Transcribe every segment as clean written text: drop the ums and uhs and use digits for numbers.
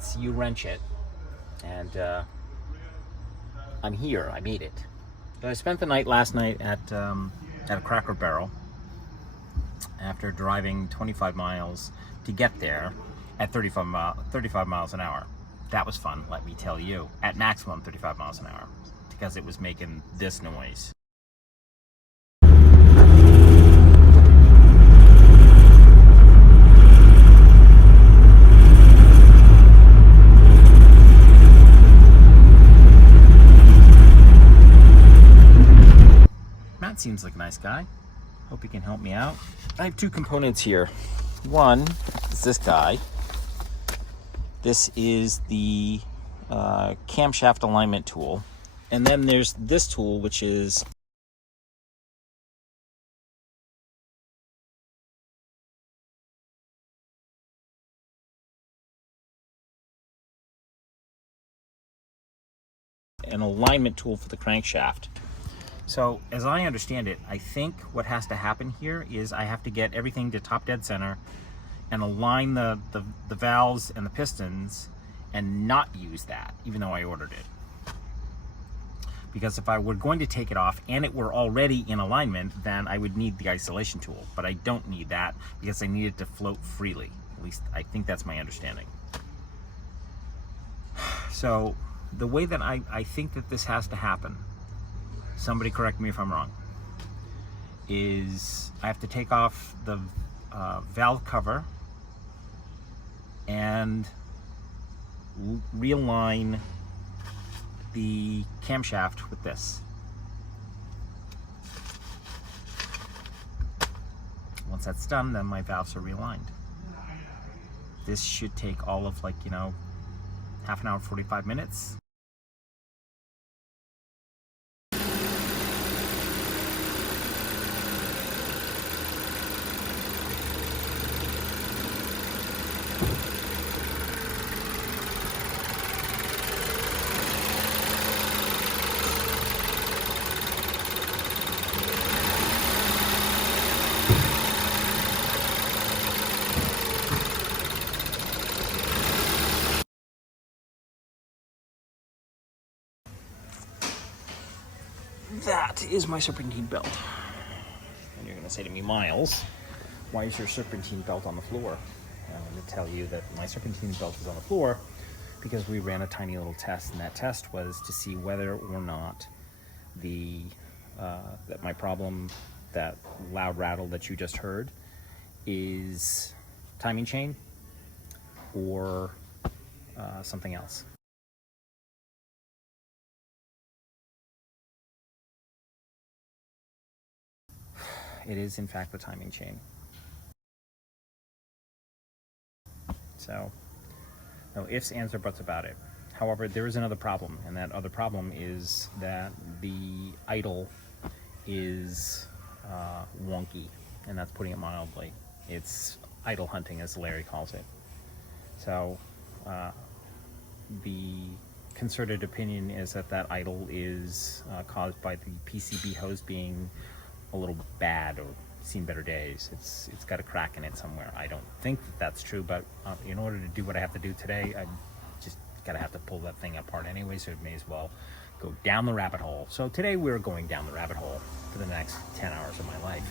lets you wrench it. And I'm here. I made it. So I spent the night last night at a Cracker Barrel after driving 25 miles to get there at 35 miles an hour. That was fun, let me tell you, at maximum 35 miles an hour, because it was making this noise. Matt seems like a nice guy. Hope he can help me out. I have two components here. One is this guy. This is the camshaft alignment tool. And then there's this tool, which is an alignment tool for the crankshaft. So as I understand it, I think what has to happen here is I have to get everything to top dead center and align the valves and the pistons and not use that, even though I ordered it. Because if I were going to take it off and it were already in alignment, then I would need the isolation tool. But I don't need that because I need it to float freely. At least I think that's my understanding. So the way that I think that this has to happen, somebody correct me if I'm wrong, is I have to take off the valve cover and realign the camshaft with this. Once that's done, then my valves are realigned. This should take all of half an hour, 45 minutes. That is my serpentine belt. And you're going to say to me, Miles, why is your serpentine belt on the floor? And I'm going to tell you that my serpentine belt is on the floor because we ran a tiny little test, and that test was to see whether or not that my problem, that loud rattle that you just heard, is timing chain or something else. It is, in fact, the timing chain. So, no ifs, ands, or buts about it. However, there is another problem, and that other problem is that the idle is wonky, and that's putting it mildly. It's idle hunting, as Larry calls it. So, the concerted opinion is that idle is caused by the PCB hose being a little bad or seen better days. It's got a crack in it somewhere. I don't think that that's true, but in order to do what I have to do today, I just have to pull that thing apart anyway, so it may as well go down the rabbit hole. So today we're going down the rabbit hole for the next 10 hours of my life,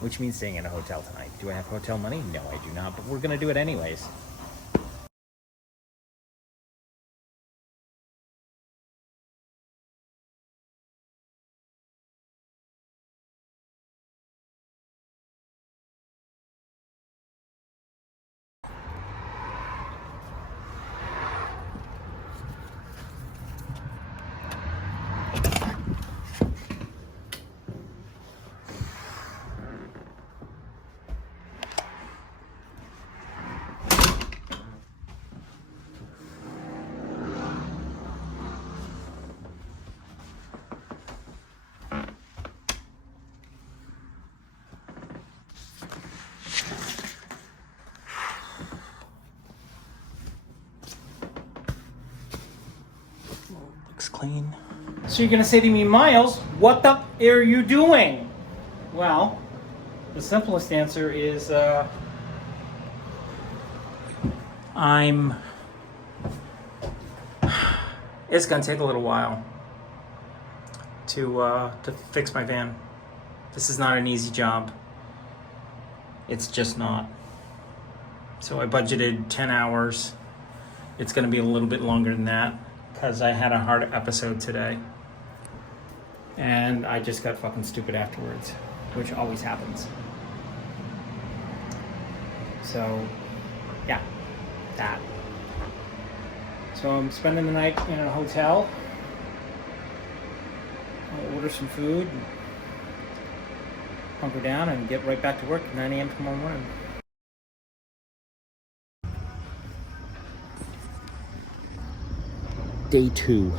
which means staying in a hotel tonight. Do I have hotel money? No, I do not, but we're gonna do it anyways. Looks clean. So you're gonna say to me, Miles, what the are you doing? Well, the simplest answer is I'm It's gonna take a little while to fix my van. This is not an easy job. It's just not. So I budgeted 10 hours. It's gonna be a little bit longer than that because I had a hard episode today. And I just got fucking stupid afterwards, which always happens. So, yeah, that. So I'm spending the night in a hotel. I'll order some food, hunker down, and get right back to work at 9 a.m. tomorrow morning. Day two.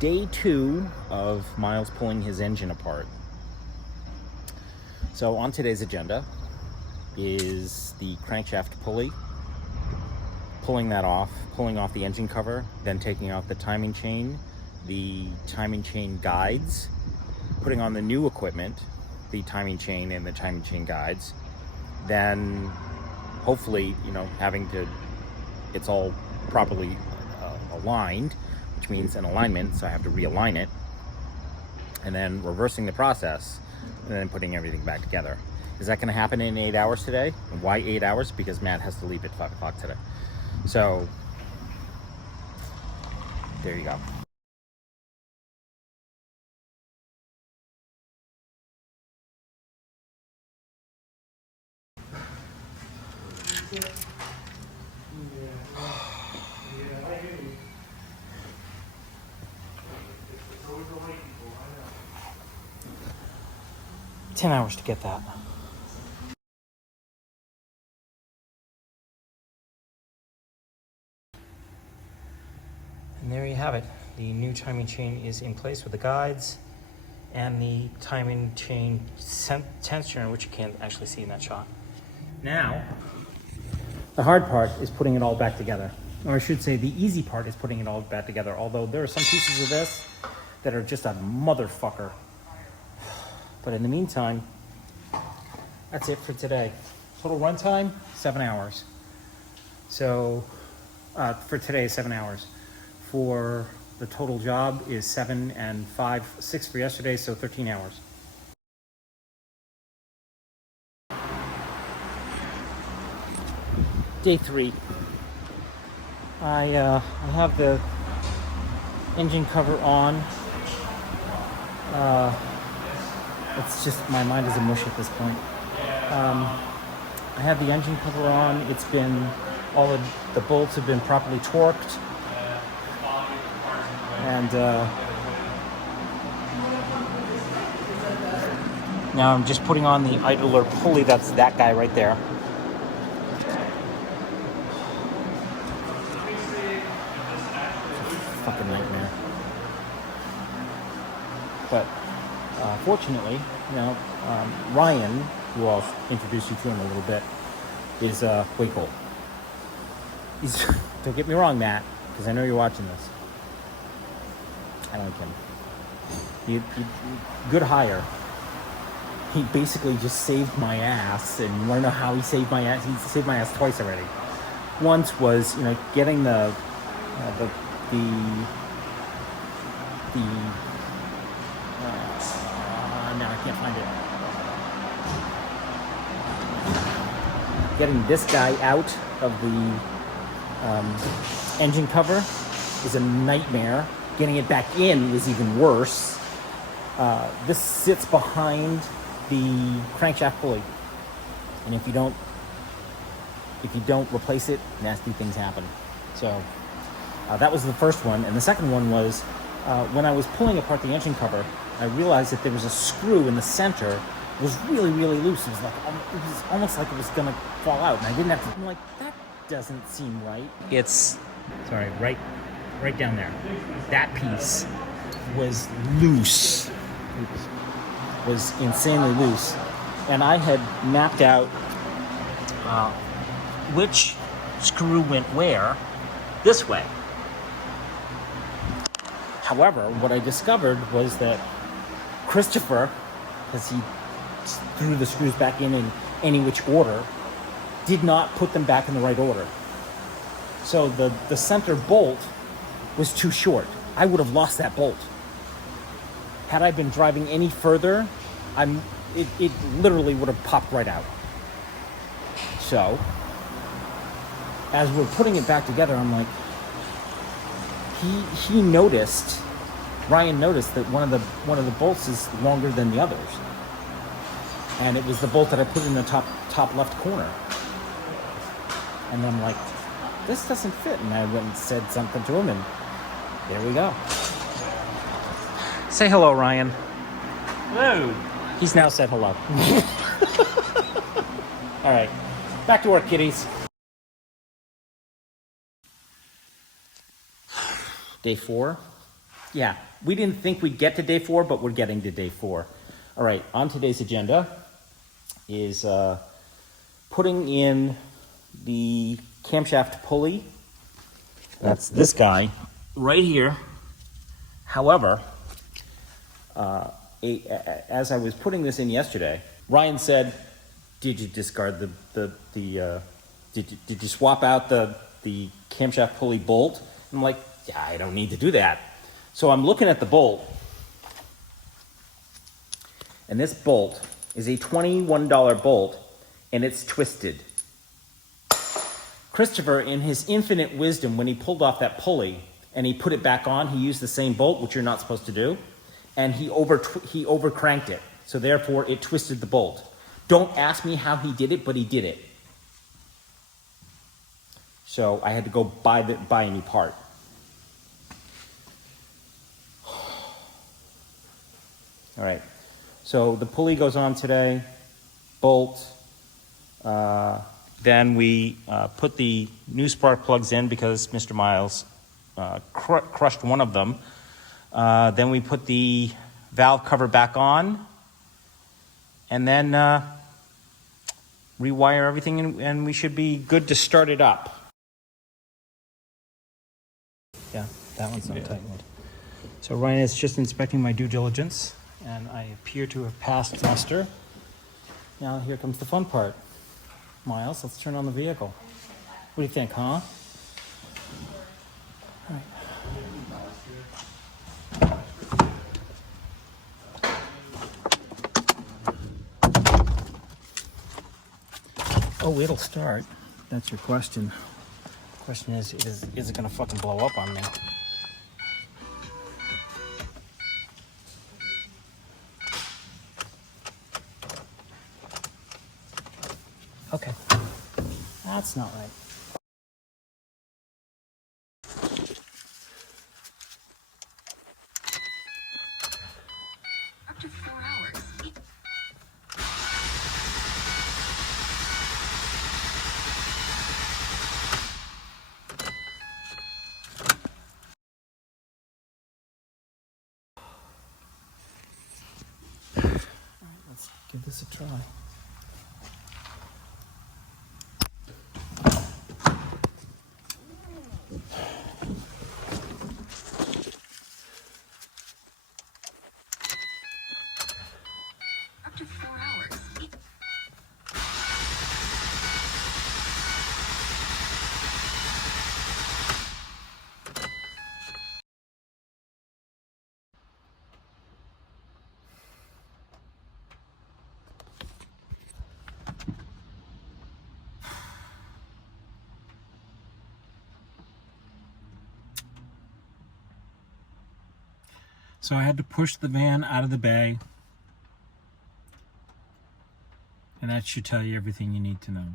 Day two of Miles pulling his engine apart. So on today's agenda is the crankshaft pulley, pulling off the engine cover, then taking off the timing chain guides, putting on the new equipment, the timing chain and the timing chain guides, then hopefully, it's all properly aligned, which means an alignment, so I have to realign it, and then reversing the process, and then putting everything back together. Is that going to happen in 8 hours today? And why 8 hours? Because Matt has to leave at 5 o'clock today. So, there you go. $10 hours to get that. And there you have it. The new timing chain is in place with the guides and the timing chain tensioner, which you can't actually see in that shot. Now, the hard part is putting it all back together. Or I should say the easy part is putting it all back together, although there are some pieces of this that are just a motherfucker. But in the meantime, that's it for today. Total runtime, 7 hours. So, for today, 7 hours. For the total job is 7 and 5, 6 for yesterday, so 13 hours. Day 3. I have the engine cover on. It's just, my mind is a mush at this point. I have the engine cover on. It's been, all of the bolts have been properly torqued. And now I'm just putting on the idler pulley. That's that guy right there. Fucking nightmare. But fortunately, Ryan, who I'll introduce you to in a little bit, is way cool. He's, don't get me wrong, Matt, because I know you're watching this. I like him. He good hire. He basically just saved my ass, and you want to know how he saved my ass? He saved my ass twice already. Once was, getting the now I can't find it. Getting this guy out of the engine cover is a nightmare. Getting it back in was even worse. This sits behind the crankshaft pulley, and if you don't replace it, nasty things happen. So that was the first one, and the second one was when I was pulling apart the engine cover, I realized that there was a screw in the center. It was really, really loose. It was almost like it was gonna fall out, and I didn't have to. I'm like, that doesn't seem right. It's right down there. That piece was loose. It was insanely loose. And I had mapped out which screw went where this way. However, what I discovered was that Christopher, because he threw the screws back in any which order, did not put them back in the right order. So the center bolt was too short. I would have lost that bolt. Had I been driving any further, it literally would have popped right out. So, as we're putting it back together, I'm like, he noticed, Ryan noticed that one of the bolts is longer than the others. And it was the bolt that I put in the top left corner. And I'm like, this doesn't fit. And I went and said something to him, and there we go. Say hello, Ryan. Hello. He's now said hello. All right, back to work, kiddies. Day 4. Yeah, we didn't think we'd get to day 4, but we're getting to day 4. All right, on today's agenda is putting in the camshaft pulley. That's this guy right here. However, as I was putting this in yesterday, Ryan said, "Did you discard did you swap out the camshaft pulley bolt?" I'm like, "Yeah, I don't need to do that." So I'm looking at the bolt, and this bolt is a $21 bolt, and it's twisted. Christopher, in his infinite wisdom, when he pulled off that pulley and he put it back on, he used the same bolt, which you're not supposed to do, and he overcranked it. So therefore, it twisted the bolt. Don't ask me how he did it, but he did it. So I had to go buy a new part. All right. So the pulley goes on today, bolt. Then we put the new spark plugs in because Mr. Miles crushed one of them. Then we put the valve cover back on, and then rewire everything, and we should be good to start it up. Yeah, that one's not tightened. So Ryan is just inspecting my due diligence, and I appear to have passed muster. Now here comes the fun part. Miles, let's turn on the vehicle. What do you think, huh? All right. Oh, it'll start. That's your question. The question is it gonna fucking blow up on me? Okay. That's not right. Up to 4 hours. All right, let's give this a try. Up to 4 hours. So I had to push the van out of the bay, and that should tell you everything you need to know.